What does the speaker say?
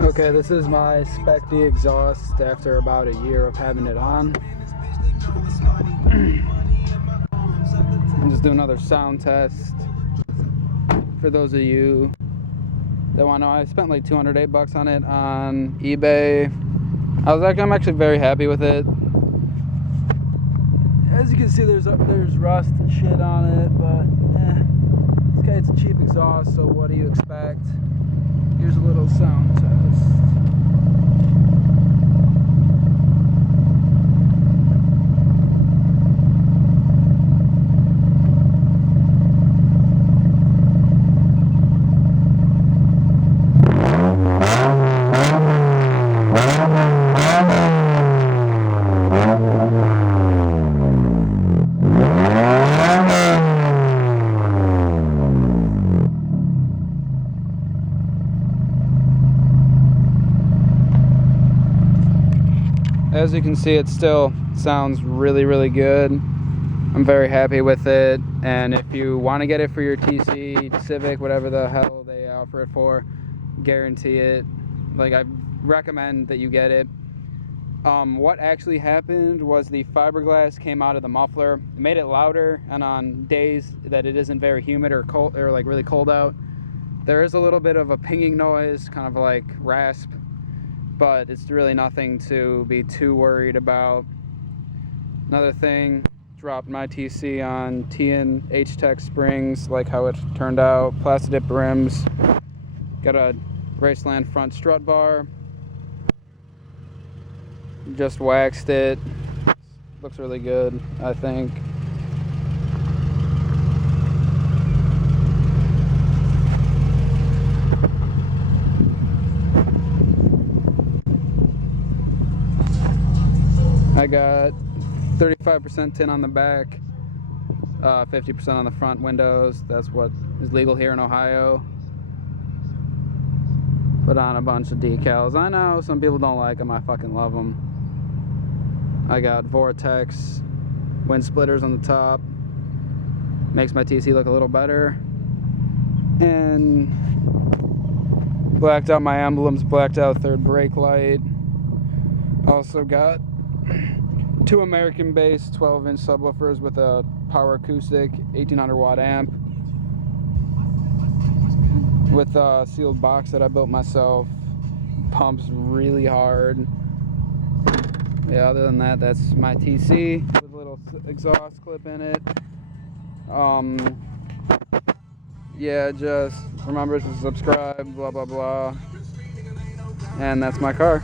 Okay, this is my Spec D exhaust after about a year of having it on. I'm just doing another sound test. For those of you that want to know, I spent like $208 on it on eBay. I'm actually very happy with it. As you can see, there's rust and shit on it, but it's a cheap exhaust, so what do you expect? Here's a little sound test. As you can see, it still sounds really, really good. I'm very happy with it, and if you want to get it for your TC, Civic, whatever the hell they offer it for, guarantee it. Like, I recommend that you get it. What actually happened was the fiberglass came out of the muffler. It made it louder, and on days that it isn't very humid or cold, or like really cold out, there is a little bit of a pinging noise, kind of like rasp, but it's really nothing to be too worried about. Another thing, dropped my TC on T and H-Tech springs, like how it turned out. Plastic dip rims, got a Raceland front strut bar, just waxed it. Looks really good, I think. I got 35% tint on the back, 50% on the front windows. That's what is legal here in Ohio. Put on a bunch of decals. I know some people don't like them. I fucking love them. I got Vortex wind splitters on the top. Makes my TC look a little better. And blacked out my emblems, blacked out third brake light. Also got 2 American-based 12-inch subwoofers with a power acoustic 1800 watt amp with a sealed box that I built myself. Pumps really hard. Yeah, other than that, that's my TC with a little exhaust clip in it. Yeah, just remember to subscribe, blah blah blah, and that's my car.